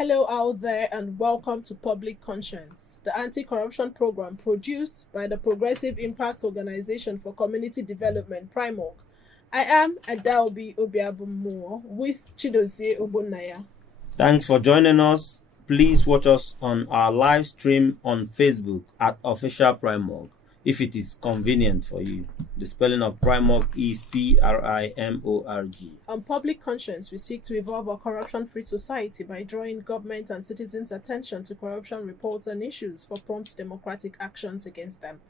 Hello out there and welcome to Public Conscience, the anti-corruption program produced by the Progressive Impact Organization for Community Development, Primorg. I am Adaobi Obiabumo with Chidozie Obunaya. Thanks for joining us. Please watch us on our live stream on Facebook at Official Primorg if it is convenient for you. The spelling of Primorg is Primorg. On Public Conscience, we seek to evolve a corruption-free society by drawing government and citizens' attention to corruption reports and issues for prompt democratic actions against them.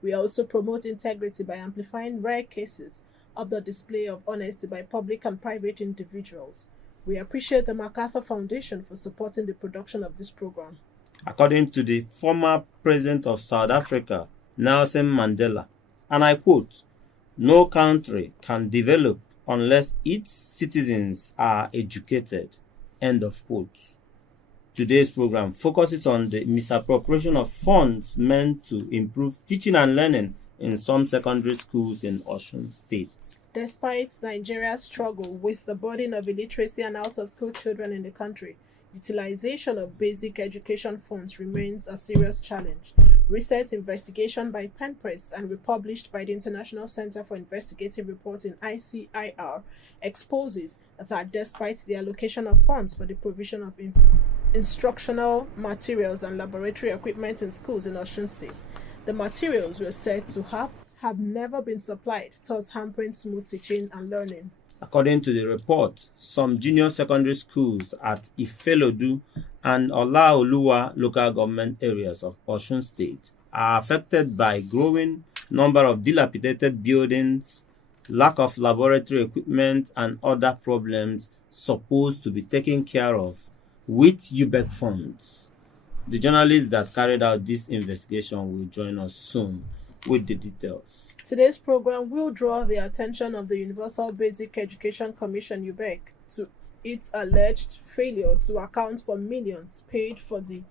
We also promote integrity by amplifying rare cases of the display of honesty by public and private individuals. We appreciate the MacArthur Foundation for supporting the production of this program. According to the former president of South Africa, Nelson Mandela, and I quote, "No country can develop unless its citizens are educated." End of quote. Today's program focuses on the misappropriation of funds meant to improve teaching and learning in some secondary schools in Osun State. Despite Nigeria's struggle with the burden of illiteracy and out-of-school children in the country, utilization of basic education funds remains a serious challenge. Recent investigation by Pen Press and republished by the International Center for Investigative Reporting (ICIR) exposes that despite the allocation of funds for the provision of instructional materials and laboratory equipment in schools in Osun State, the materials were said to have never been supplied, thus hampering smooth teaching and learning. According to the report, some junior secondary schools at Ifelodu and Olaoluwa local government areas of Osun State are affected by growing number of dilapidated buildings, lack of laboratory equipment, and other problems supposed to be taken care of with Ubec funds. The journalist that carried out this investigation will join us soon with the details. Today's program will draw the attention of the Universal Basic Education Commission (Ubec) to its alleged failure to account for millions paid for the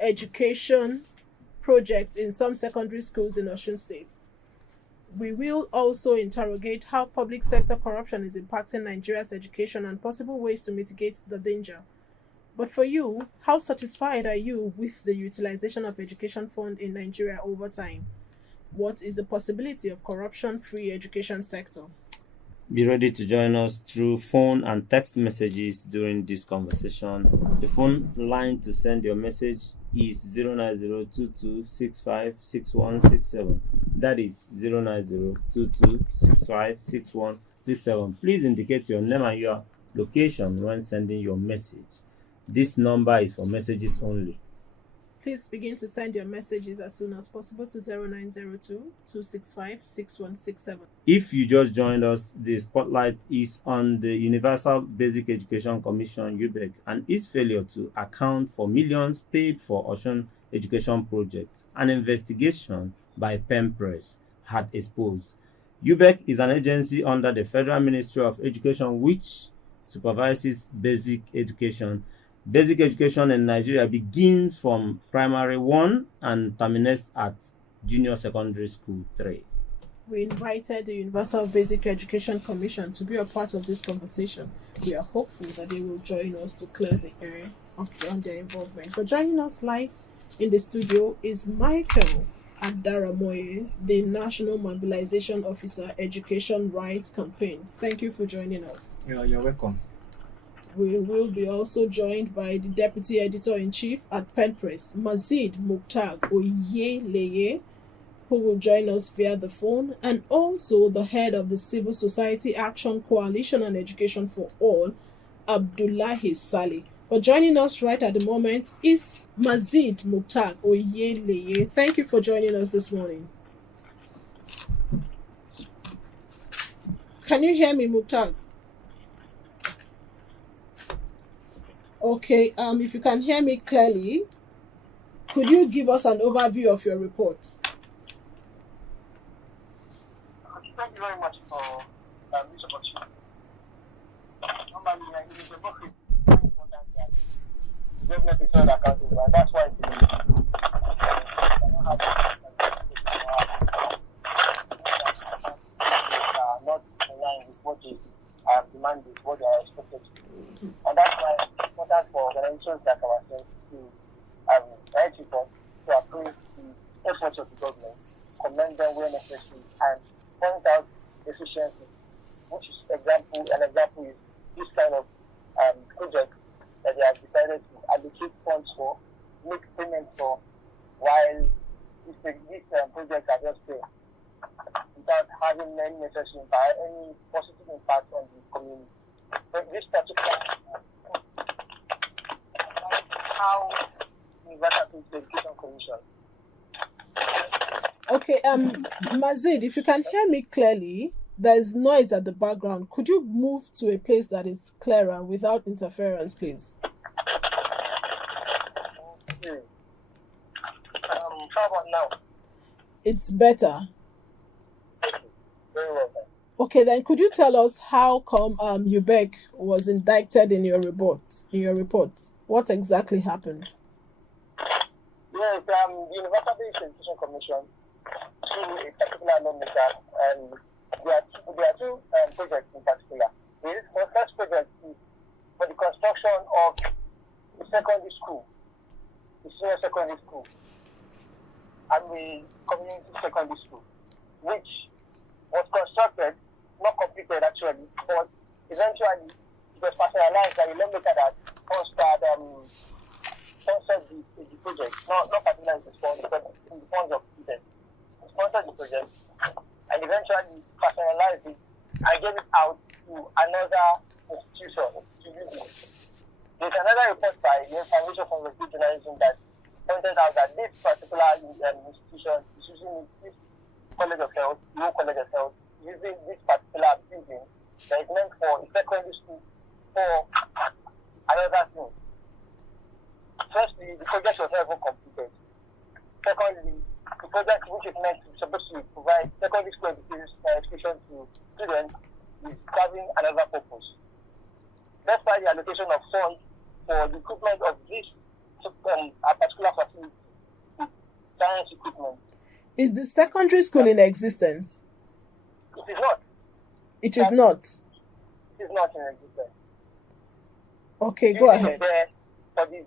education project in some secondary schools in Osun State. We will also interrogate how public sector corruption is impacting Nigeria's education and possible ways to mitigate the danger. But for you, how satisfied are you with the utilization of education fund in Nigeria over time? What is the possibility of corruption-free education sector? Be ready to join us through phone and text messages during this conversation. The phone line to send your message is 09022656167. That is 09022656167. Please indicate your name and your location when sending your message. This number is for messages only. Please begin to send your messages as soon as possible to 0902-265-6167. If you just joined us, the spotlight is on the Universal Basic Education Commission (Ubec) and its failure to account for millions paid for Osun education projects. An investigation by Pen Press had exposed. Ubec is an agency under the Federal Ministry of Education which supervises basic education. Basic education in Nigeria begins from primary 1 and terminates at junior secondary school 3. We invited the Universal Basic Education Commission to be a part of this conversation. We are hopeful that they will join us to clear the air on their involvement. But joining us live in the studio is Michael Adaramoye, the National Mobilization Officer, Education Rights Campaign. Thank you for joining us. You're welcome. We will be also joined by the Deputy Editor-in-Chief at Pen Press, Mazid Mukhtar Oyeleye, who will join us via the phone, and also the head of the Civil Society Action Coalition on Education for All, Abdullahi Saleh. But joining us right at the moment is Mazid Mukhtar Oyeleye. Thank you for joining us this morning. Can you hear me, Mukhtar? Okay, if you can hear me clearly, could you give us an overview of your report? Thank you very much for this opportunity. Normally, it is a book very important that the government is held accountable, and that's why not in line with what is demanded, what they are expected to do. And that's why important for organizations like ourselves to write reports to approve the efforts of the government, commend them where necessary, and point out deficiencies. Which is an example is this kind of project that they have decided to allocate funds for, make payments for, while these projects are just there without having any necessary impact, any positive impact on the community. But this particular how Universal Education Commission. Okay, Mazid, if you can hear me clearly, there is noise at the background. Could you move to a place that is clearer without interference, please? Okay. How about now? It's better. Very well then. Okay, then could you tell us how come Ubec was indicted in your report? What exactly happened? Yes, the Universal Basic Education Commission, through a particular lawmaker, and there are two projects in particular. The first project is for the construction of the secondary school, the senior secondary school, and the community secondary school, which was constructed, not completed actually, but eventually it was personalized by a lawmaker that sponsored the project, not particularly the sponsor, but in the funds of students. Sponsored the project and eventually personalized it and gave it out to another institution to use it. There's another report by the Foundation for Investigative Journalism that pointed out that this particular institution is using this College of Health, New College of Health, using this particular building that is meant for a secondary school for another thing. Firstly, the project was never completed. Secondly, the project which is supposed to provide secondary school education to students is serving another purpose. That's why the allocation of funds for the equipment of this particular facility, science equipment. Is the secondary school in existence? It is not. It is not. It is not in existence. Okay, go ahead. For the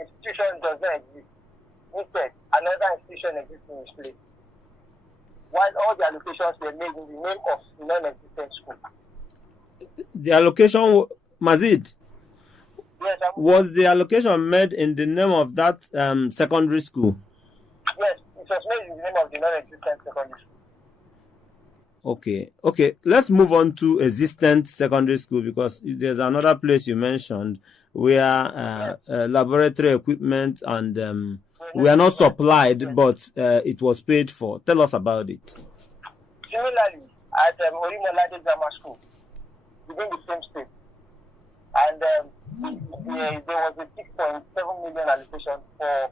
institution does not exist. Instead, another institution exists in its place. While all the allocations were made in the name of non-existent school. The allocation, Mazid, Yes, was the allocation made in the name of that secondary school? Yes, it was made in the name of the non-existent secondary school. Okay. Let's move on to existent secondary school, because there's another place you mentioned where laboratory equipment and we are not supplied, but it was paid for. Tell us about it. Similarly, at Orimolade Grammar School, within the same state, and there was a 6.7 million allocation for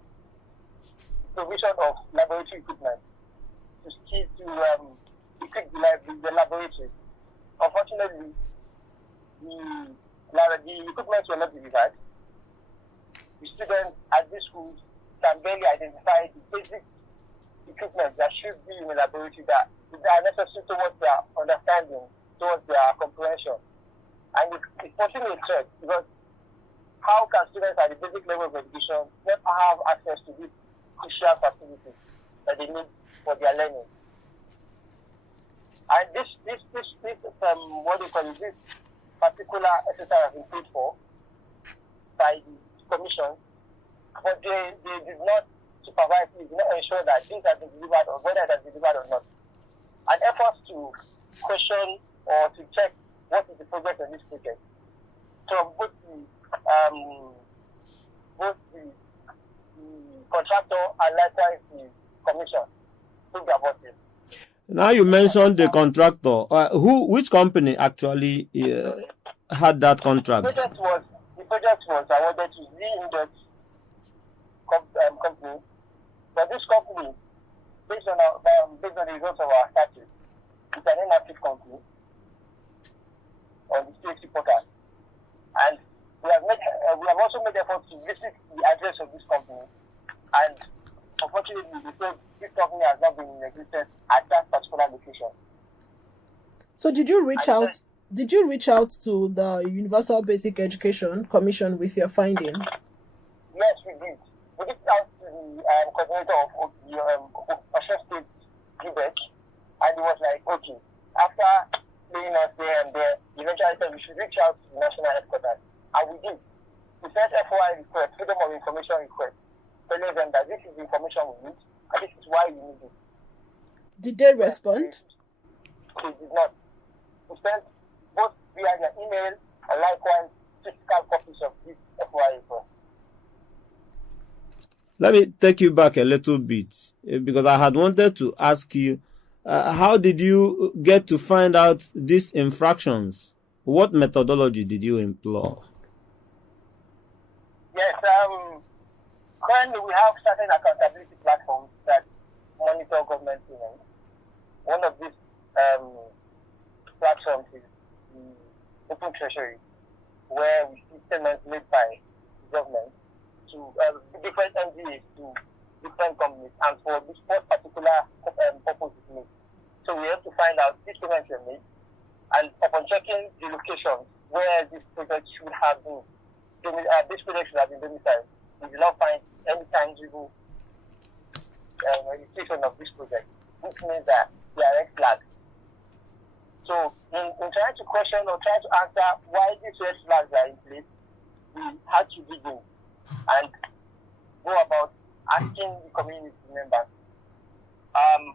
provision of laboratory equipment to equip the laboratory. Unfortunately, the equipment were not delivered. The students at these schools can barely identify the basic equipment that should be in the laboratory that are necessary towards their understanding, towards their comprehension. And it's posing a threat, because how can students at the basic level of education not have access to these crucial facilities that they need for their learning? And this particular exercise has been paid for by the commission, but they did not supervise, they did not ensure that things have been delivered, or whether it has been delivered or not. And efforts to question or to check what is the progress of this project from both the contractor and likewise the commission took their voices. Now you mentioned the contractor. Which company actually had that contract? The project was awarded to the Index company. But this company, based on the results of our statute, it's an inactive company on the CXC portal. And we have also made efforts to visit the address of this company. And unfortunately, they said this company has not been in existence at that particular location. So did you reach out Did you reach out to the Universal Basic Education Commission with your findings? Yes, we did. We reached out to the coordinator of the Osun State Ubec, and he was like, okay, after playing us there and there, eventually said we should reach out to the national headquarters. And we did. We sent FOI request, Freedom of Information request, telling them that this is the information we need, and this is why we need it. Did they respond? They did not. We sent both via their email and likewise physical copies of this FOI request. Let me take you back a little bit because I had wanted to ask you, how did you get to find out these infractions? What methodology did you employ? Yes, currently we have certain accountability platforms that monitor government payments. One of these platforms is the Open Treasury, where we see payments made by the government to different NGOs, to different companies, and for this particular purpose is made. So we have to find out these payments were made, and upon checking the locations where this project should have been, this project should have been domiciled, we did not find any tangible registration of this project, which means that they are red flags. So in trying to question or try to answer why these red flags are in place, we had to dig in and go about asking the community members,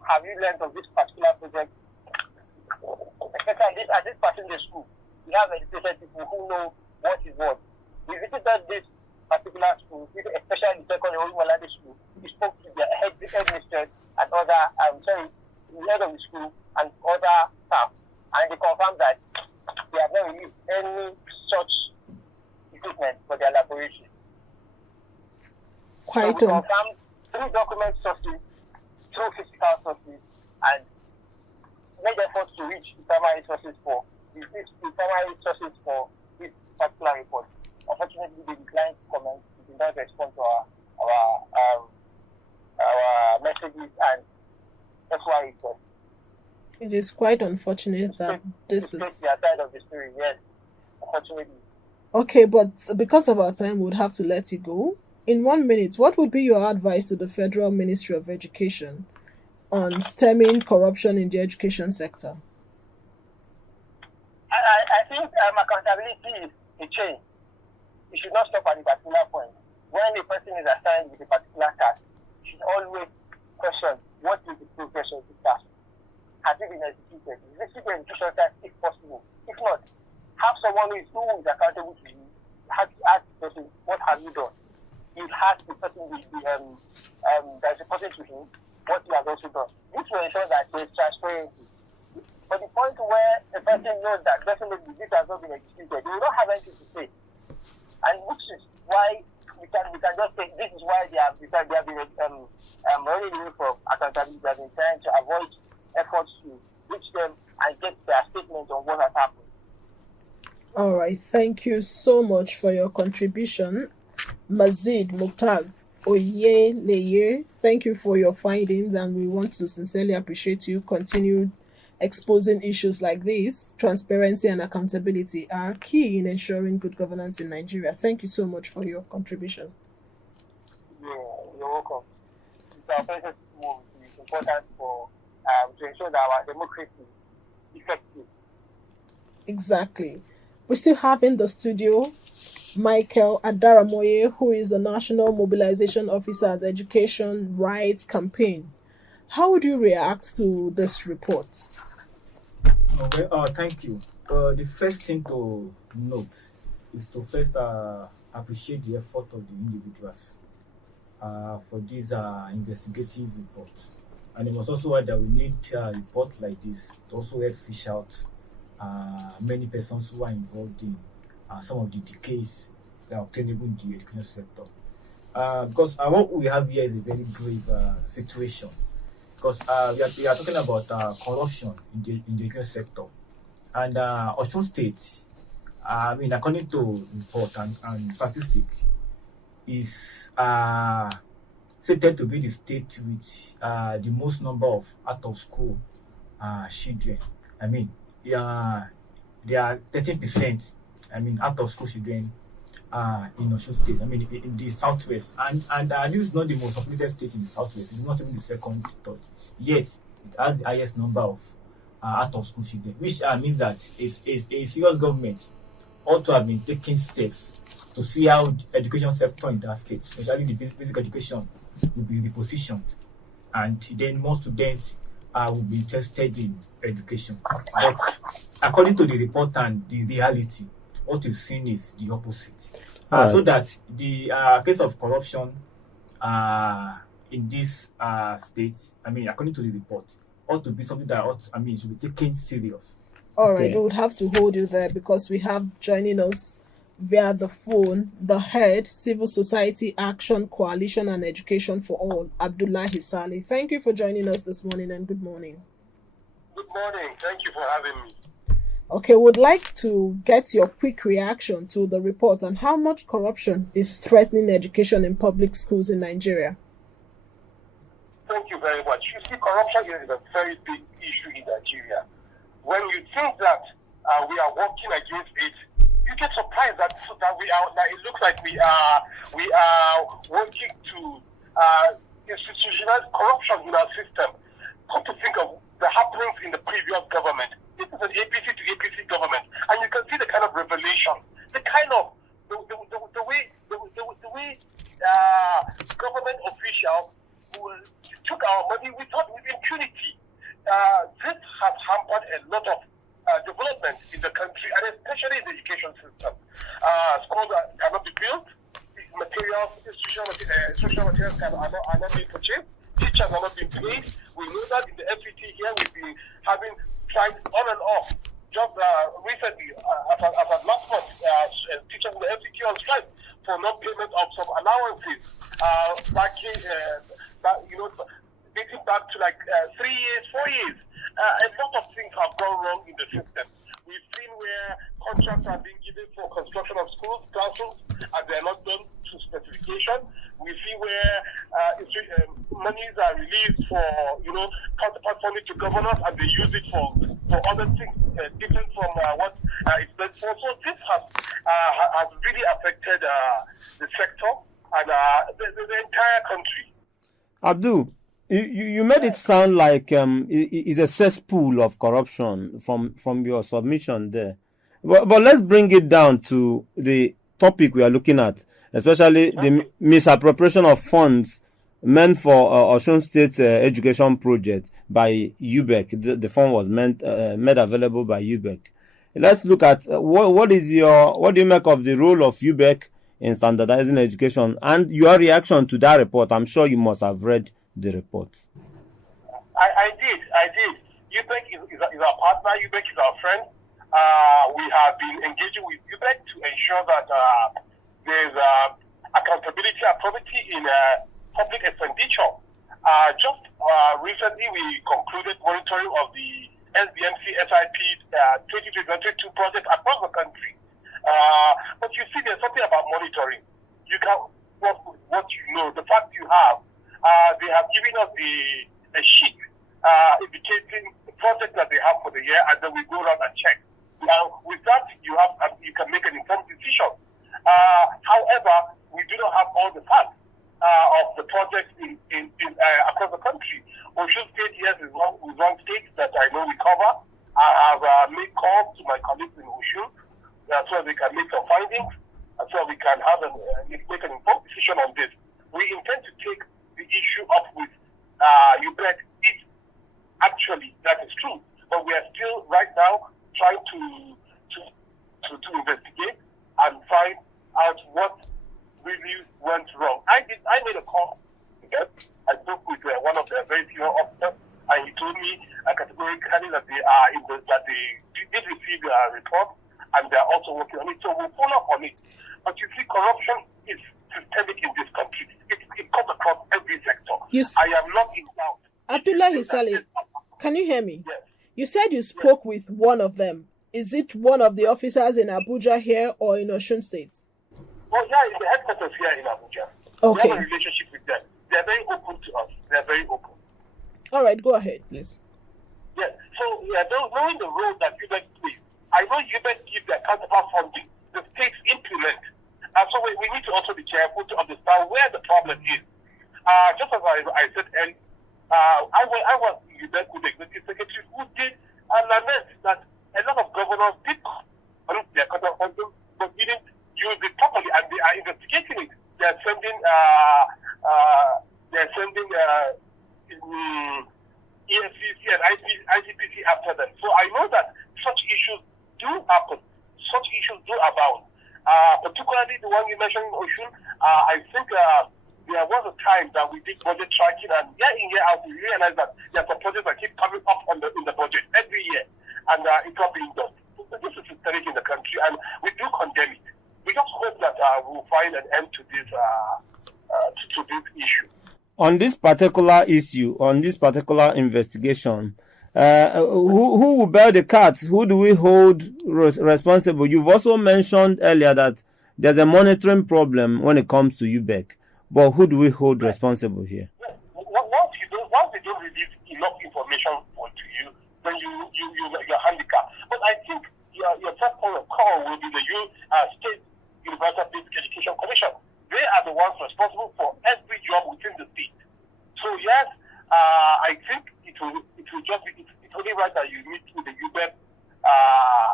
have you learned of this particular project? Especially at this particular school, we have educated people who know what is what. We visited this particular school, especially the secondary Maladi school. We spoke to the headmistress and other, the head of the school and other staff, and they confirmed that they have not released any such equipment for their laboratory. Quite so we confirmed through document sources, through physical sources, and made efforts to reach the primary sources for this particular report. Unfortunately, they declined to comment. They did not respond to our messages and FOI requests. It is quite unfortunate that this is their side of the story. Yes, unfortunately. Okay, but because of our time, we would have to let you go. In 1 minute, what would be your advice to the Federal Ministry of Education on stemming corruption in the education sector? I think accountability is a chain. It should not stop at a particular point. When a person is assigned with a particular task, you should always question what is the progress of the task. Has it been executed? Is it the execution task if possible? If not, have someone who is accountable to you, have to ask the person, what have you done? You ask the person that's reporting to him what he has also done. This will ensure that there is transparency. But the point where a person knows that definitely this has not been executed, they will not have anything to say. And which is why we can just say this is why they have been running away from accountability. They have been trying to avoid efforts to reach them and get their statement on what has happened. All right, thank you so much for your contribution, Mazid Mukhtar Oyeleye. Thank you for your findings, and we want to sincerely appreciate you. Continued exposing issues like this. Transparency and accountability are key in ensuring good governance in Nigeria. Thank you so much for your contribution. Yeah, you're welcome. It's important for to ensure that our democracy is effective. Exactly. We still have in the studio Michael Adaramoye, who is the National Mobilization Officer at Education Rights Campaign. How would you react to this report? Thank you. The first thing to note is to first appreciate the effort of the individuals for this investigative report. And it was also why that we need a report like this to also help fish out many persons who are involved in some of the decays that are obtainable in the education sector. Because what we have here is a very grave situation. Because we are talking about corruption in the education sector. And Osun State, according to report and statistics, is stated to be the state with the most number of out-of-school children. there are 13%, out of school children in Osun State, in the southwest. And this is not the most populated state in the southwest. It's not even the second, third. Yet, it has the highest number of out of school children, which means that it's a serious government ought to have been taking steps to see how the education sector in that state, especially the basic education, will be repositioned. And then more students will be interested in education. But according to the report and the reality, what we've seen is the opposite. So that the case of corruption in this state, according to the report, ought to be something that should be taken serious. All right, we would have to hold you there because we have joining us via the phone the head, Civil Society Action Coalition and Education for All, Abdullahi Saleh. Thank you for joining us this morning and good morning. Good morning. Thank you for having me. Okay, would like to get your quick reaction to the report on how much corruption is threatening education in public schools in Nigeria. Thank you very much. You see, corruption is a very big issue in Nigeria. When you think that we are working against it, you get surprised that it looks like we are working to institutionalize corruption in our system. Come to think of the happenings in the previous government. This is an APC to APC government, and you can see the kind of revelation, the way government officials who took our money with impunity. This has hampered a lot of development in the country, and especially in the education system. Schools cannot be built, materials, social materials are not being purchased, teachers are not being paid. We know that in the FCT here we've been having strikes on and off. Just recently, as of last month, teachers in the FCT on strike for non-payment of some allowances, dating back to 3 years, 4 years. A lot of things have gone wrong in the system. We've seen where contracts are being given for construction of schools, classrooms, and they're not done to specification. We see where monies are released for, counterpart funding to governors, and they use it for other things different from what it's meant for. So this has really affected the sector and the entire country. Abdul, you made it sound like it's a cesspool of corruption from your submission there. But let's bring it down to the topic we are looking at, especially the misappropriation of funds meant for Osun State education project by Ubec. The fund was made available by Ubec. Let's look at what do you make of the role of Ubec in standardizing education and your reaction to that report? I'm sure you must have read the report. I did. Ubec is our partner. Ubec is our friend. We have been engaging with Ubec to ensure that there's accountability and probity in public expenditure. Just recently, we concluded monitoring of the SBMC SIP 2022 project across the country. But you see, there's something about monitoring. You can what you know, the fact you have. They have given us a sheet indicating the project that they have for the year, and then we go around and check. Now, with that, you can make an informed decision. However, we do not have all the facts of the projects in across the country. Osun State, yes, is one state that I know we cover. I have made calls to my colleagues in Osun so they can make some findings, so we can make an informed decision on this. We intend to take the issue up with Ubec if actually that is true. But we are still right now trying to investigate and find out what really went wrong. I made a call. Yes, I spoke with one of the very senior officers, and he told me categorically that they did receive a report and they are also working on it. So we'll follow up on it. But you see, corruption is systemic in this country. It comes across every sector. I am not in doubt. Abdullahi Saleh, can you hear me? Yes. You said you spoke with one of them. Is it one of the officers in Abuja here or in Osun State? Well, yeah, in the headquarters here in Abuja. Okay. We have a relationship with them. They are very open to us. They are very open. All right, go ahead, please. Yes. So, knowing the role that Ubec plays I know Ubec give their counterpart funding. The states implement. And so we need to also be careful to understand where the problem is. Just as I said earlier, I was Ubec with the executive secretary who did lament that a lot of governors did their counterpart funding, but didn't use it properly, and they are investigating it. They're sending EFCC and ICPC after them. So I know that such issues do happen. Such issues do abound. Particularly the one you mentioned in Osun. I think there was a time that we did budget tracking, and year in, year out, we realized that there are some projects that keep coming up in the budget every year, and it's not being done. So this is hysteric in the country, and we do condemn it. We just hope that we'll find an end to this issue. On this particular issue, on this particular investigation, who will bear the cat? Who do we hold responsible? You've also mentioned earlier that there's a monitoring problem when it comes to Ubec, but who do we hold responsible here? Yes. Once they don't release enough information to you, then you're handicapped. But I think your first point of call will be the State Universal Basic Education Commission. They are the ones responsible for every job within the state. So yes, I think it will just be, it's only right that you meet with the Ubec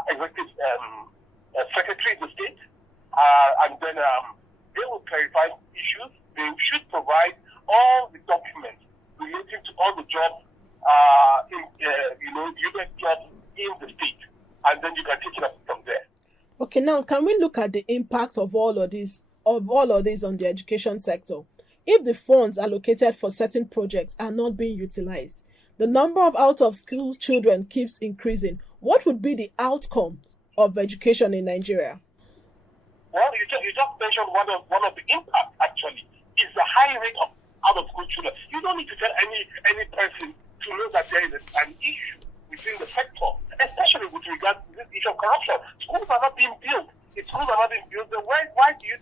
executive secretary of the state, and then they will clarify issues. They should provide all the documents relating to all the jobs Ubec jobs in the state, and then you can take it up from there. Okay, now can we look at the impact of all of this on the education sector? If the funds allocated for certain projects are not being utilized, the number of out-of-school children keeps increasing. What would be the outcome of education in Nigeria? Well, you just mentioned one of the impacts, actually, is the high rate of out-of-school children. You don't need to tell any person to know that there is an issue within the sector, especially with regard to this issue of corruption. Schools are not being built. If schools are not being built, then why do you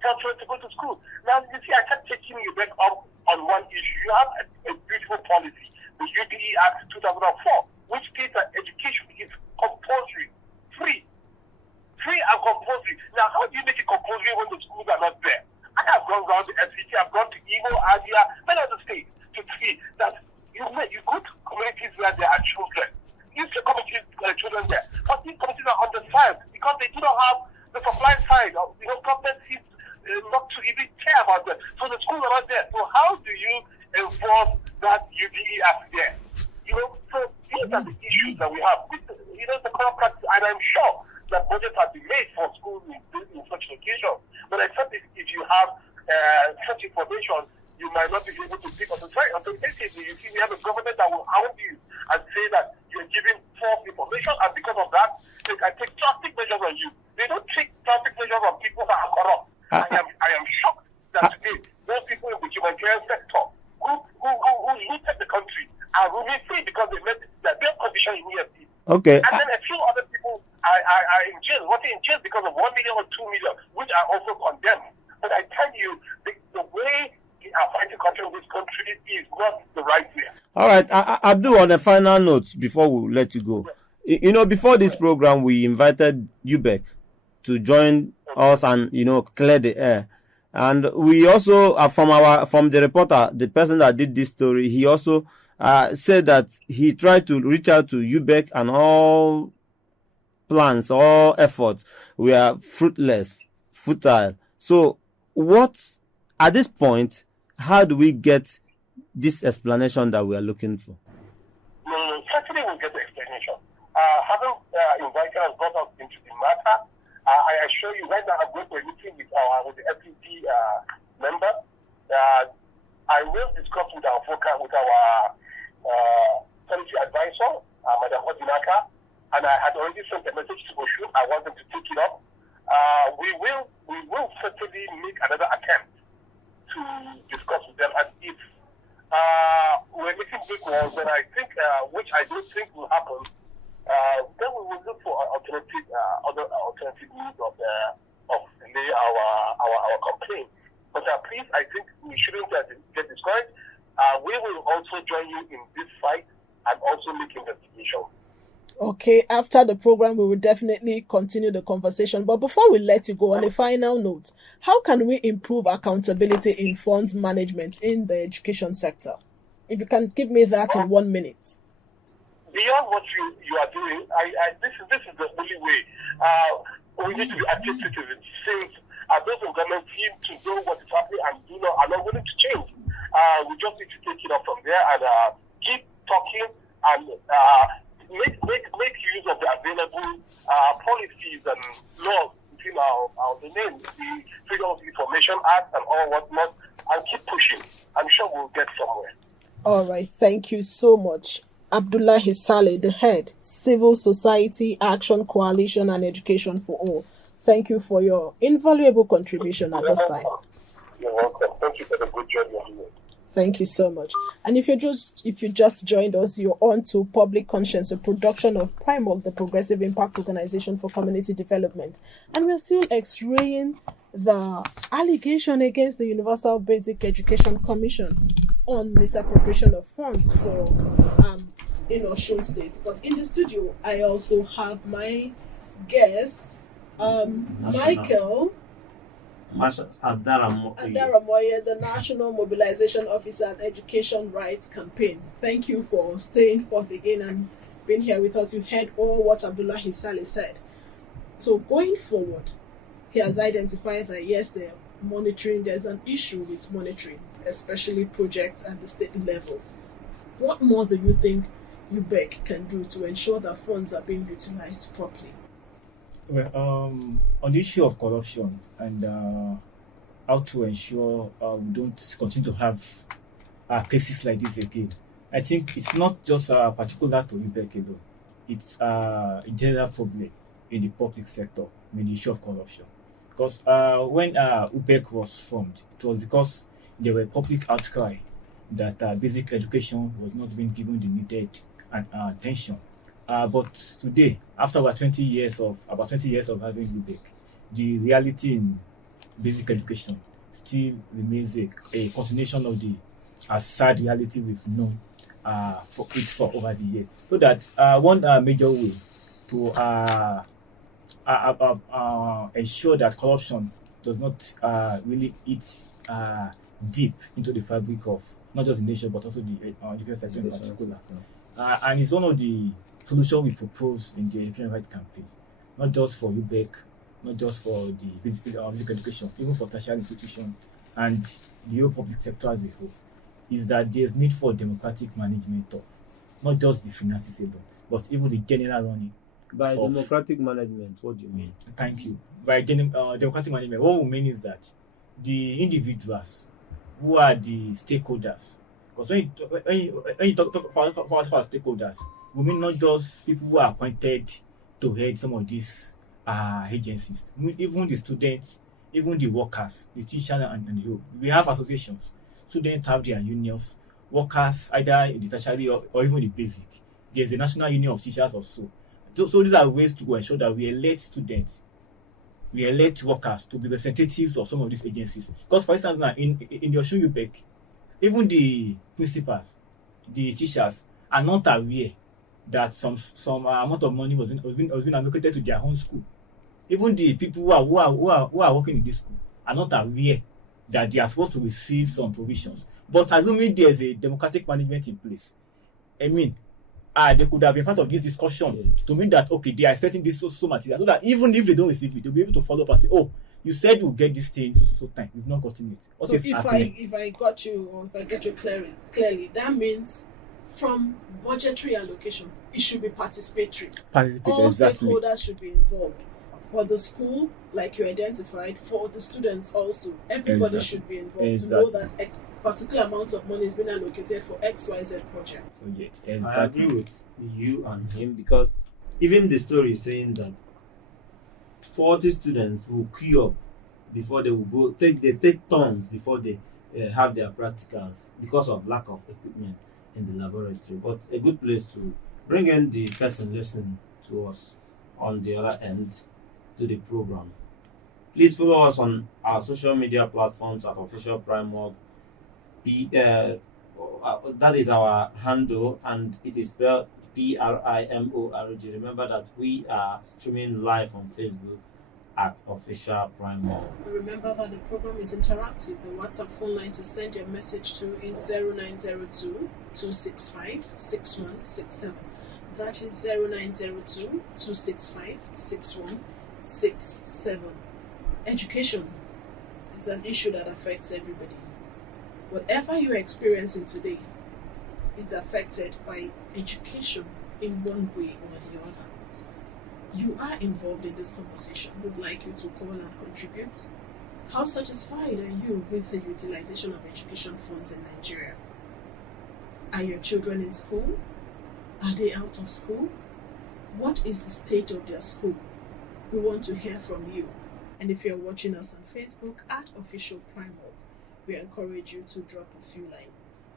tell children to go to school? Now, you see, I kept taking you back up on one issue. You have a beautiful policy, the UBE Act 2004, which states that education is compulsory, free and compulsory. Now, how do you make it compulsory when the schools are not there? I have gone around the FCT, I've gone to Imo, Adia, many other states to see that you go to communities where there are children. You see communities where there are children there, but these communities are underserved because they do not have the supply side. Government seems not to even care about them. So the schools are not there. So how do you enforce that UBE Act there? So these are the issues that we have. The current practice, and I'm sure that budgets have been made for schools in such locations. But except if you have such information, you might not be able to speak on the side. Authoritatively, you see, we have a government that will hound you and say that you're giving false information, and because of that, they can take drastic measures on you. They don't take drastic measures on people that are corrupt. I am shocked that today, those people in the humanitarian sector who looted the country are roaming free because they met their bail condition in EFT. Okay. And then a few other people are in jail, working in jail because of 1 million or 2 million, which are also condemned. But I tell you, the way we are fighting corruption in this country is not the right way. All right, Abdul, on a final note before we let you go. Before this program, we invited Ubec to join us and clear the air, and we also from the reporter, the person that did this story, he also said that he tried to reach out to Ubec and all plans, all efforts were futile. So, at this point, how do we get this explanation that we are looking for? No, certainly we'll get the explanation. Having invited us, brought us into the matter, I assure you right now I'm going to a meeting with the FPP member. I will discuss with our policy advisor, Madam Odinaka, and I had already sent a message to Osun. I want them to take it up. We will certainly make another attempt to discuss with them, and if we're making big walls, then I think, which I don't think will happen, then we will look for alternative means of delay our complaint. But please, I think we shouldn't get discouraged. We will also join you in this fight and also make investigation. Okay, after the program, we will definitely continue the conversation. But before we let you go, on a final note, how can we improve accountability in funds management in the education sector? If you can give me that in 1 minute. Beyond what you are doing, this is the only way. We need to be active citizens. Since those in government seem to know what is happening and are not willing to change, we just need to take it up from there and keep talking and make use of the available policies and laws within our domain, the Freedom of Information Act and all whatnot, and keep pushing. I'm sure we'll get somewhere. All right, thank you so much. Abdullahi Saleh, the head, Civil Society Action Coalition and Education for All. Thank you for your invaluable contribution at this time. You're welcome. Thank you for the good job you're doing. Thank you so much. And if you just joined us, you're on to Public Conscience, a production of Primark, the Progressive Impact Organization for Community Development. And we're still x-raying the allegation against the Universal Basic Education Commission on misappropriation of funds for in Osun State. But in the studio, I also have my guest, Michael Adaramoye, the National Mobilization Officer at Education Rights Campaign. Thank you for staying forth again and being here with us. You heard all what Abdullahi Saleh said. So going forward, he has identified that yes, there's an issue with monitoring, especially projects at the state level. What more do you think Ubec can do to ensure that funds are being utilized properly? Well, on the issue of corruption and how to ensure we don't continue to have cases like this again, I think it's not just particular to Ubec alone. It's a general problem in the public sector with the issue of corruption. Because when Ubec was formed, it was because there were public outcry that basic education was not being given the needed attention. But today, after about 20 years of having Ubec, the reality in basic education still remains a continuation of the sad reality we've known for over the years. So that one major way to ensure that corruption does not really eat deep into the fabric of not just the nation but also the education sector in particular. And it's one of the solutions we propose in the Education Rights Campaign, not just for Ubec, not just for the basic education, even for tertiary institutions and the whole public sector as a whole, is that there's need for democratic management of not just the finances alone, but even the general running. By democratic management, what do you mean? Thank you. By democratic management, what we mean is that the individuals who are the stakeholders, because when you talk about stakeholders, we mean not just people who are appointed to head some of these agencies, even the students, even the workers, the teachers, and you. We have associations. Students have their unions, workers either in the tertiary or even the basic. There's a national union of teachers also. So these are ways to ensure that we elect students, we elect workers to be representatives of some of these agencies. Because, for instance, now in the Osun Ubec, even the principals, the teachers are not aware that some amount of money was being allocated to their own school. Even the people who are working in this school are not aware that they are supposed to receive some provisions. But assuming there's a democratic management in place, I mean, they could have been part of this discussion to mean that, okay, they are expecting this so material, so that even if they don't receive it, they'll be able to follow up and say, oh, you said you'll get this thing so time, you've not gotten it. What so is happening? if I got you, or if I get you clearly, that means from budgetary allocation, it should be participatory. All exactly. Stakeholders should be involved. For the school, like you identified, for the students also, everybody should be involved to know that a particular amount of money is being allocated for XYZ project. So yes, exactly. I agree with you and him, because even the story is saying that 40 students will queue up before they will go. They take turns before they have their practicals because of lack of equipment in the laboratory. But a good place to bring in the person listening to us on the other end to the program. Please follow us on our social media platforms at Official Primark. That is our handle, and it is spelled PRIMORG. Remember that we are streaming live on Facebook at Official Prime Mall. Remember that the program is interactive. The WhatsApp phone line to send your message to is 0902 265 6167. That is 0902 265 6167. Education is an issue that affects everybody. Whatever you're experiencing today, it's affected by education in one way or the other. You are involved in this conversation. Would like you to call and contribute. How satisfied are you with the utilization of education funds in Nigeria? Are your children in school? Are they out of school? What is the state of their school? We want to hear from you. And if you're watching us on Facebook at Official Primal, we encourage you to drop a few lines.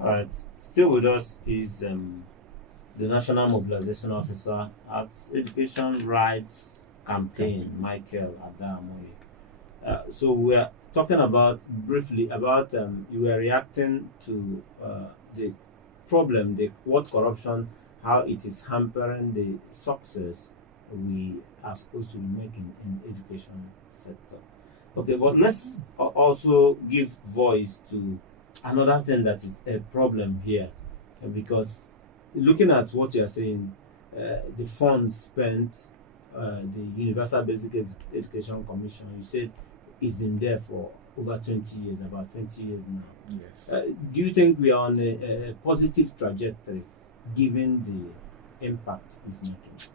All right. Still with us is the National Mobilization Officer at Education Rights Campaign, Michael Adamoye. So we are talking about briefly about you were reacting to the problem, what corruption, how it is hampering the success we are supposed to be making in the education sector. Okay, but let's also give voice to another thing that is a problem here, because looking at what you are saying, the funds spent, the Universal Basic Education Commission, you said it's been there for over 20 years, about 20 years now. Yes. Do you think we are on a positive trajectory given the impact it's making?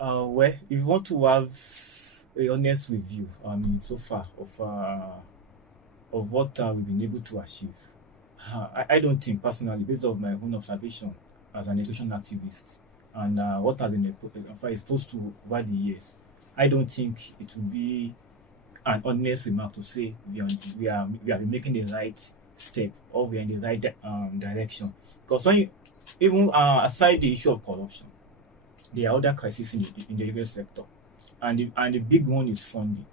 Well, if you want to have a honest review, so far of what we've been able to achieve, I don't think personally, based on my own observation as an education activist and what has been exposed to over the years, I don't think it will be an honest remark to say we are making the right step or we are in the right direction. Because when you, even aside the issue of corruption, there are other crises in the education sector, and the big one is funding.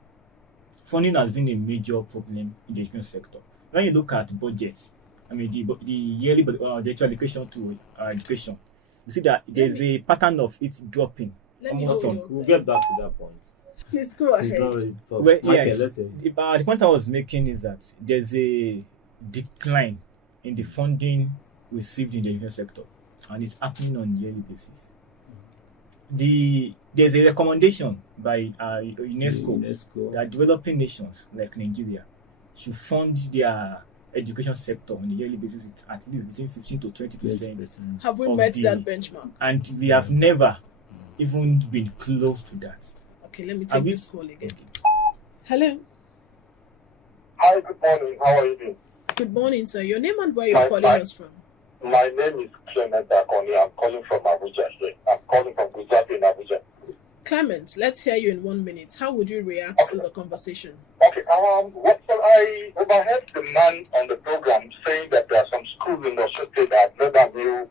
Funding has been a major problem in the education sector. When you look at budgets, the yearly the actual allocation to education, you see that there's a pattern of it dropping. We'll get back to that point. Please go ahead. Well, yes, let's say. the point I was making is that there's a decline in the funding received in the education sector, and it's happening on a yearly basis. There's a recommendation by UNESCO that developing nations like Nigeria should fund their education sector on a yearly basis with at least between 15 to 20%. Have we met that benchmark? And we have never even been close to that. Okay, let me take this call again. Hello. Hi, good morning. How are you doing? Good morning, sir. Your name and where you're calling us from? My name is Clement Akoni. I'm calling from Abuja. I'm calling from Gujarat in Abuja. Clement, let's hear you in 1 minute. How would you react to the conversation? Okay. I overheard the man on the program saying that there are some schools in Osun State that never knew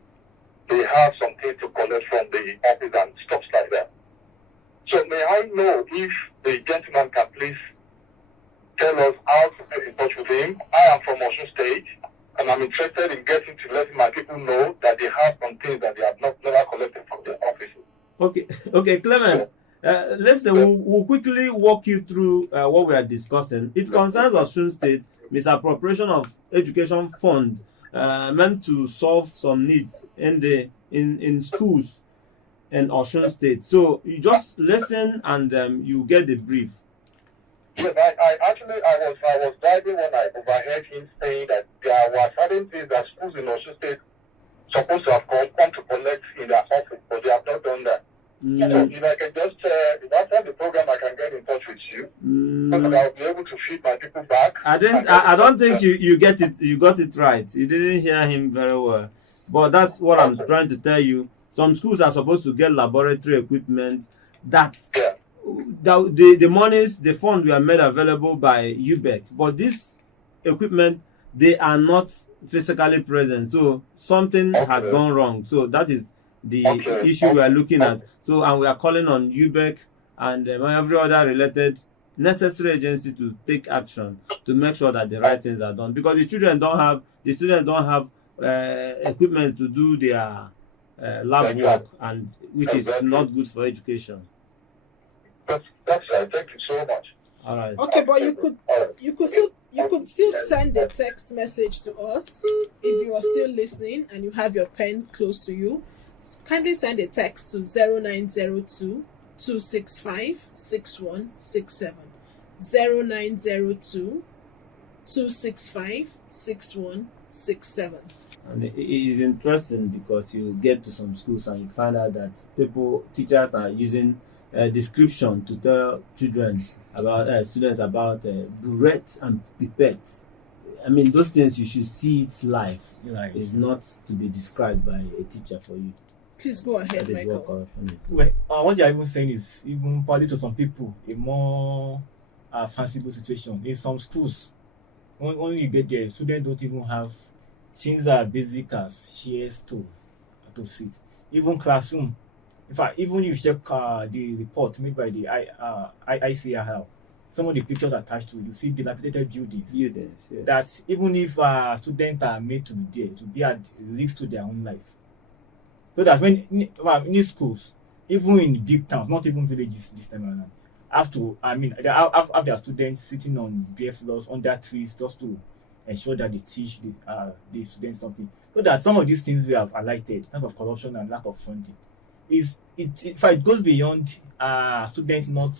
they have something to collect from the office and stuff like that. So may I know if the gentleman can please tell us how to get in touch with him? I am from Osun State, and I'm interested in getting to let my people know that they have some things that they have never collected from their offices. Okay, Clement. We'll quickly walk you through what we are discussing. It concerns Osun State misappropriation of education fund meant to solve some needs in schools in Osun State. So you just listen and you get the brief. Yes, I was driving when I overheard him saying that there were certain things that schools in Osun State supposed to have come to collect in their office, but they have not done that. So if I can just, if after the program I can get in touch with you, so that I'll be able to feed my people back. I don't think you got it right. You didn't hear him very well. But that's what I'm trying to tell you. Some schools are supposed to get laboratory equipment that the monies, the fund were made available by Ubec. But this equipment, they are not physically present. So something has gone wrong. So that is the issue we are looking at. So, and we are calling on Ubec and every other related necessary agency to take action to make sure that the right things are done. Because the students don't have equipment to do their lab Exactly. work, and which is Exactly. not good for education. That's right. Thank you so much. All right. Okay, but you All right. could still send a text message to us if you are still listening and you have your pen close to you. Kindly send a text to 0902 265 6167. 0902 265 6167. And it is interesting because you get to some schools and you find out that teachers are using description to tell children about students about burettes and pipettes. I mean, those things you should see it live. Right. It's not to be described by a teacher for you. Please go ahead, That is what Michael. corruption is. Well, what you're even saying is even probably to some people a more fanciful situation. In some schools, when you get there, students don't even have things that are basic as chairs to sit. Even classroom. In fact, even if you check the report made by the ICRL, some of the pictures attached to it, you see dilapidated buildings. Yes. That even if students are made to be there, to be at risk to their own life. So that when in schools, even in big towns, not even villages this time around, they have their students sitting on bare floors under trees just to ensure that they teach the students something. So that some of these things we have highlighted, in terms of corruption and lack of funding, it goes beyond students not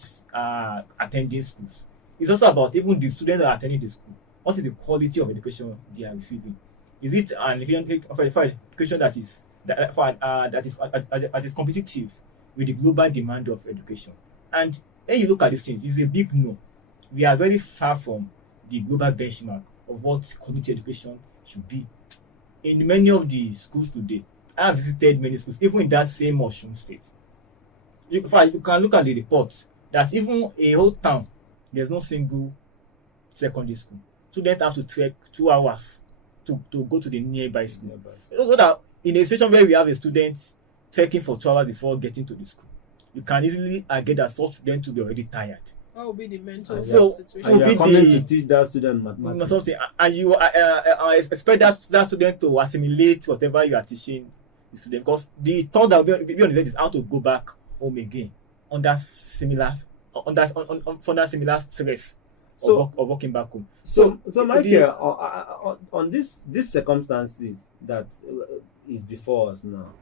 attending schools. It's also about even the students that are attending the school. What is the quality of education they are receiving? Is it an education that is competitive with the global demand of education? And when you look at these things, it's a big no. We are very far from the global benchmark of what quality education should be. In many of the schools today, I have visited many schools, even in that same Osun state. You can look at the report that even a whole town, there's no single secondary school. Students have to trek 2 hours to go to the nearby school. So that in a situation where we have a student trekking for 2 hours before getting to the school, you can easily get that such student to be already tired. What will be the mental So- situation? And you are Be coming the- to teach that student mathematics. Something, and you expect that student to assimilate whatever you are teaching the student, because the thought that will be on his head is how to go back home again under similar stress So- of walking back home. So the- Michael, on these circumstances that is before us now,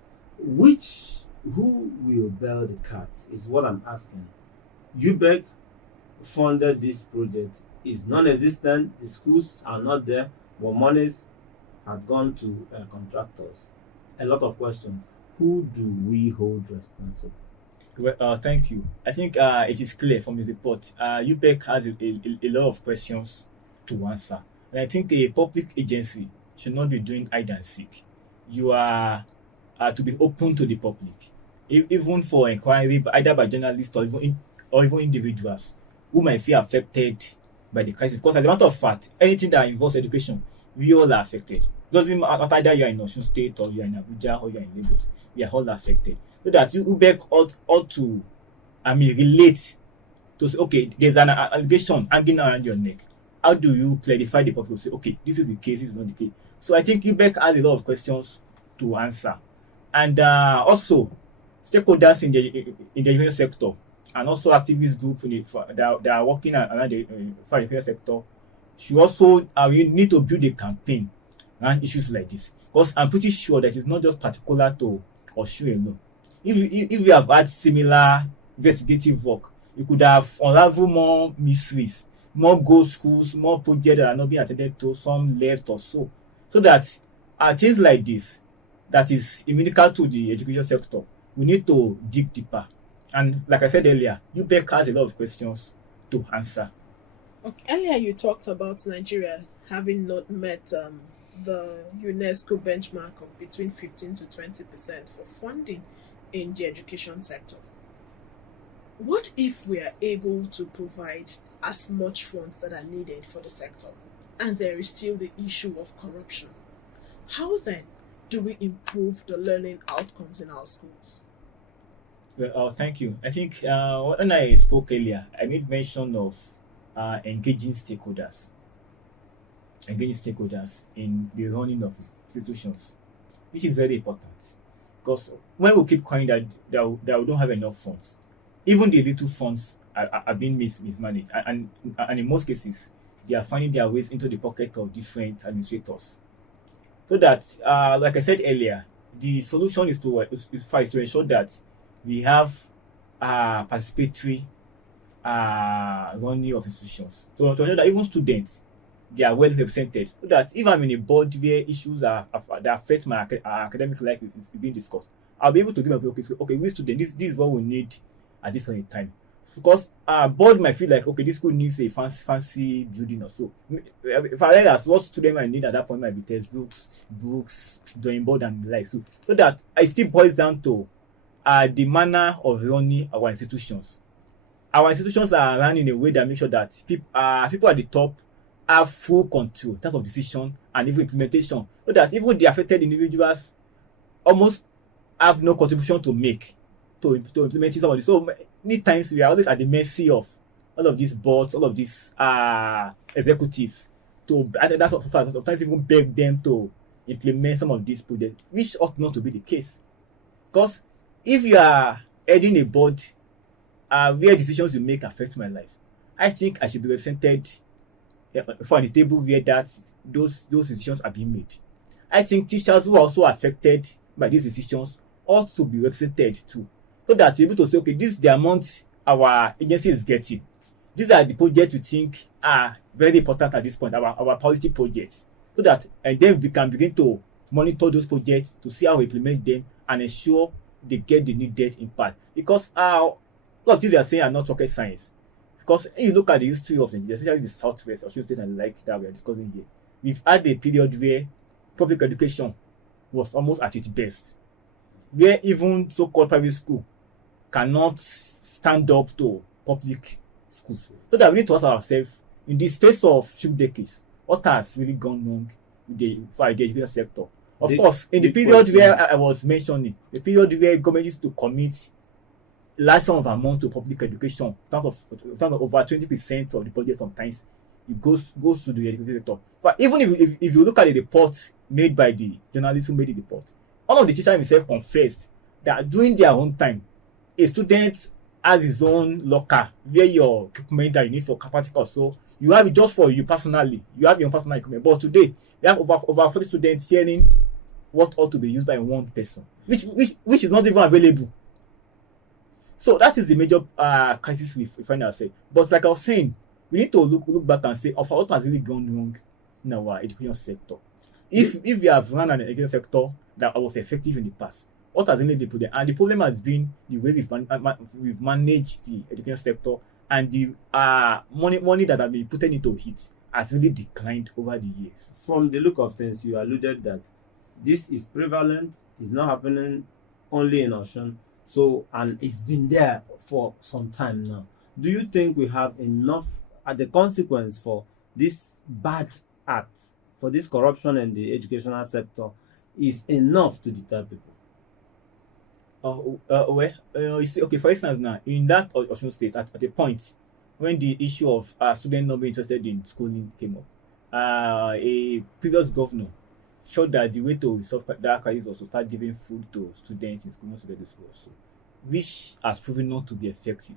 who will bail the cat is what I'm asking. Ubec funded this project, is non-existent. The schools are not there, but monies had gone to contractors. A lot of questions. Who do we hold responsible? Well, thank you. I think it is clear from the report. UPEC has a lot of questions to answer. And I think a public agency should not be doing hide and seek. You are to be open to the public, even for inquiry, either by journalists or even individuals who might feel affected by the crisis. Because as a matter of fact, anything that involves education, we all are affected. It doesn't matter either you are in Osun State or you are in Abuja or you are in Lagos. We are all affected. So that UBEC ought to relate to say, okay, there's an allegation hanging around your neck. How do you clarify the public? Say, okay, this is the case, this is not the case. So I think UBEC has a lot of questions to answer. And also, stakeholders in the education sector and also activist groups that are working around the education sector should also we need to build a campaign around issues like this. Because I'm pretty sure that it's not just particular to Osun alone. If we have had similar investigative work, you could have unraveled more mysteries, more ghost schools, more projects that are not being attended to, some left or so. So that things like this, that is inimical to the education sector, we need to dig deeper. And like I said earlier, UBEC has a lot of questions to answer. Okay. Earlier, you talked about Nigeria having not met the UNESCO benchmark of between 15 to 20% for funding in the education sector. What if we are able to provide as much funds that are needed for the sector, and there is still the issue of corruption? How then do we improve the learning outcomes in our schools? Well, thank you. I think when I spoke earlier, I made mention of engaging stakeholders in the running of institutions, which is very important. Because when we keep crying that we don't have enough funds, even the little funds are being mismanaged, and in most cases, they are finding their ways into the pocket of different administrators. So that, like I said earlier, the solution is to ensure that we have participatory running of institutions. To ensure that even students, they are well represented. So that if I'm in a board where issues that affect my academic life is being discussed, I'll be able to give okay, we students, this is what we need at this point in time. Because board might feel like, okay, this school needs a fancy building or so. If I realize what student might need at that point might be textbooks, books, drawing board and the like. So that it still boils down to the manner of running our institutions. Our institutions are run in a way that makes sure that people at the top have full control in terms of decision and even implementation. So that even the affected individuals almost have no contribution to make to implement some of this. So many times we are always at the mercy of all of these boards, all of these executives sometimes even beg them to implement some of these projects, which ought not to be the case. Because if you are heading a board where decisions you make affect my life, I think I should be represented for the table where those decisions are being made. I think teachers who are also affected by these decisions ought to be represented too, so that you're able to say, okay, this is the amount our agency is getting. These are the projects we think are very important at this point, our policy projects, so that and then we can begin to monitor those projects to see how we implement them and ensure they get the needed impact. Because a lot of things they are saying are not rocket science. Because if you look at the history of Nigeria, especially the Southwest, Osun State and the like that we are discussing here, we've had a period where public education was almost at its best, where even so-called private school cannot stand up to public schools. So that we need to ask ourselves, in the space of few decades, what has really gone wrong with the education sector? Of course, in the period where I was mentioning, the period where government used to commit large sum of amount to public education, in terms of over 20% of the budget sometimes, it goes to the education sector. But even if you look at the report made by the journalist who made the report, one of the teachers himself confessed that during their own time, a student has his own locker where your equipment that you need for practical, so you have it just for you personally. You have your own personal equipment. But today, we have over 40 students sharing what ought to be used by one person, which is not even available. So that is the major crisis we find ourselves. But like I was saying, we need to look back and say, what has really gone wrong in our education sector? If we have run an education sector that was effective in the past, what has really been put there? And the problem has been the way we've managed the education sector, and the money that has been put into it has really declined over the years. From the look of things, you alluded that this is prevalent, it's not happening only in Osun. So, and it's been there for some time now. Do you think we have enough the consequence for this bad act, for this corruption in the educational sector, is enough to deter people? You see, okay, for instance, now in that Osun State, at a point when the issue of students not being interested in schooling came up, a previous governor showed that the way to resolve that crisis was to start giving food to students in school, not to get to school also, which has proven not to be effective.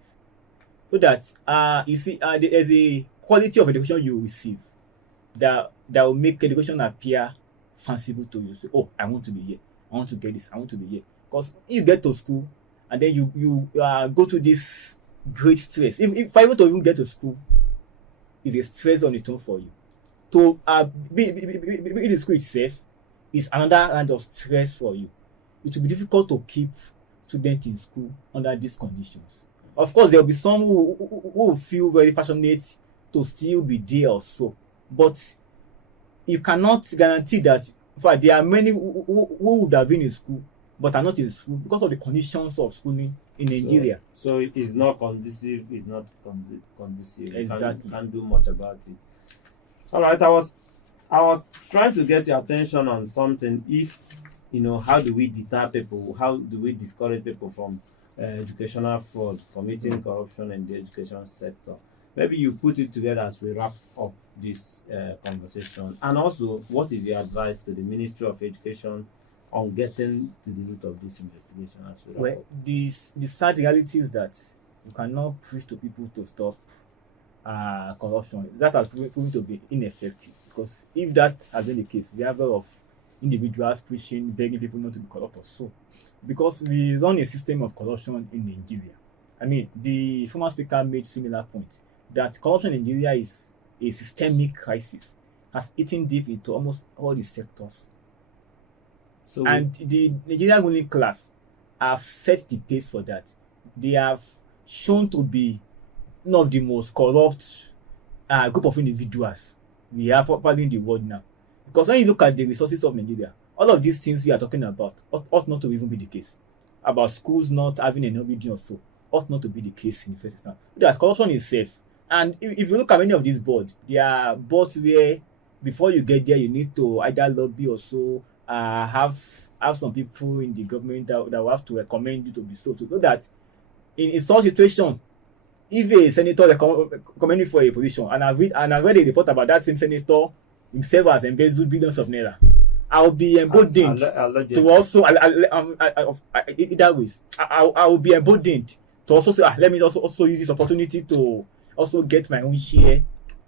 So that you see, there's a quality of education you receive that will make education appear fanciful to you. Say, oh, I want to be here, I want to get this, I want to be here. Because you get to school and then you go to this great stress. If I were to even get to school, is a stress on its own for you. To be in the school itself is another kind of stress for you. It will be difficult to keep students in school under these conditions. Of course, there will be some who will feel very passionate to still be there also, but you cannot guarantee that. In fact, there are many who would have been in school but are not in school because of the conditions of schooling in Nigeria. So it's not conducive. It's not conducive. Exactly. You can't do much about it. All right, I was trying to get your attention on something. If how do we deter people? How do we discourage people from educational fraud, committing corruption in the education sector? Maybe you put it together as we wrap up this conversation. And also, what is your advice to the Ministry of Education on getting to the root of this investigation as well? Well, the sad reality is that you cannot preach to people to stop corruption. That has proven to be ineffective, because if that has been the case, we have a lot of individuals preaching, begging people not to be corrupt or so. Because we run a system of corruption in Nigeria. I mean, the former speaker made similar point that corruption in Nigeria is a systemic crisis, has eaten deep into almost all the sectors. So And the Nigerian ruling class have set the pace for that. They have shown to be one of the most corrupt group of individuals we have probably in the world now. Because when you look at the resources of Nigeria, all of these things we are talking about ought not to even be the case. About schools not having an building or so, ought not to be the case in the first instance. That corruption is safe. And if you look at many of these boards, they are boards where before you get there, you need to either lobby or so, have some people in the government that will have to recommend you to be so that in such situation, if a senator recommend you for a position, and I read a report about that same senator himself has embezzled billions of naira, I will be emboldened to also either ways. I will be emboldened to also say, let me also use this opportunity to also get my own share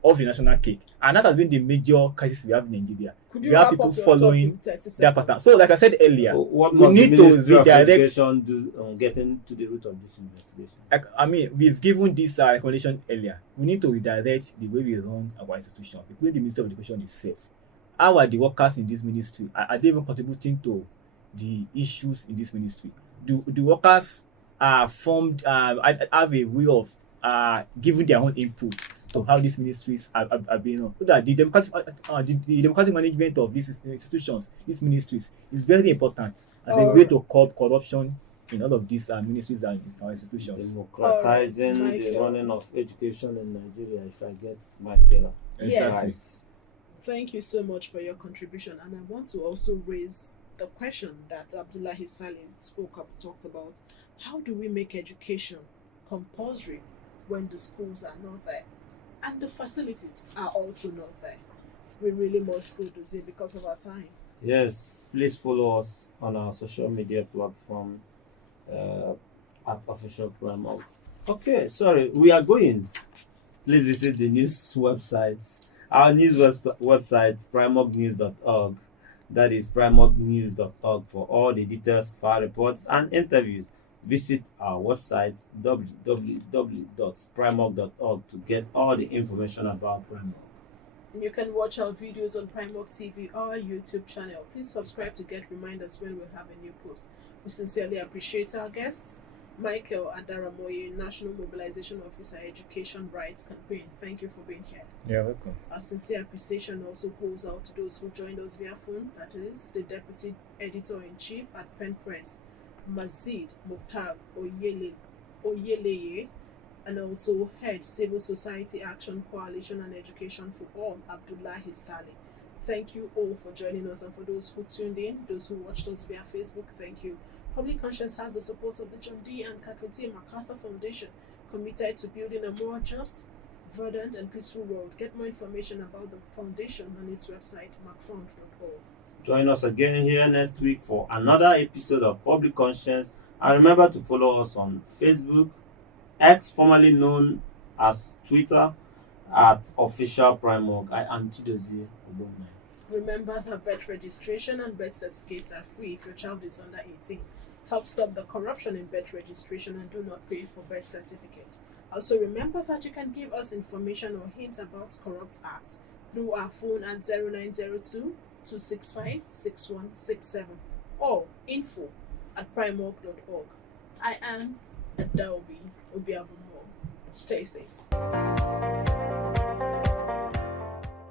of the national cake. And that has been the major crisis we have in Nigeria. We have people following that pattern. So, like I said earlier, what we must need the to Ministry of redirect. Education do on getting to the root of this investigation? I mean, we've given this recommendation earlier. We need to redirect the way we run our institution. The way the Ministry of Education is safe. How are the workers in this ministry? Are they even contributing to the issues in this ministry? Do the workers formed have a way of giving their own input to how these ministries are being run? So that the democratic management of these institutions, these ministries, is very important as a way to curb corruption in all of these ministries and institutions. Democratizing the Michael. running of education in Nigeria, if I get Michael Yes. right. Thank you so much for your contribution. And I want to also raise the question that Abdullahi Saleh talked about. How do we make education compulsory when the schools are not there and the facilities are also not there? We really must go to see because of our time. Yes, please follow us on our social media platform at Official Primark. Okay, sorry, we are going. Please visit the news website. Our news website, primarknews.org. That is primarknews.org for all the details, file reports, and interviews. Visit our website, www.primark.org, to get all the information about Primark. And you can watch our videos on Primark TV or our YouTube channel. Please subscribe to get reminders when we have a new post. We sincerely appreciate our guests. Michael Adaramoye, National Mobilization Officer, Education Rights Campaign. Thank you for being here. You're welcome. Our sincere appreciation also goes out to those who joined us via phone. That is the Deputy Editor-in-Chief at Pen Press, Mazid Mukhtar Oyeleye, and also Head Civil Society Action Coalition and Education for All, Abdullahi Saleh. Thank you all for joining us, and for those who tuned in, those who watched us via Facebook, thank you. Public Conscience has the support of the John D. and Catherine T. MacArthur Foundation, committed to building a more just, verdant, and peaceful world. Get more information about the foundation on its website, macfund.org. Join us again here next week for another episode of Public Conscience. And remember to follow us on Facebook, X, formerly known as Twitter, at Official Primark. I am Chidozie Obonai. Remember that birth registration and birth certificates are free if your child is under 18. Help stop the corruption in birth registration and do not pay for birth certificates. Also remember that you can give us information or hints about corrupt acts through our phone at 0902-265-6167 or info@primark.org. I am Adaobi Obiabumo. Stay safe.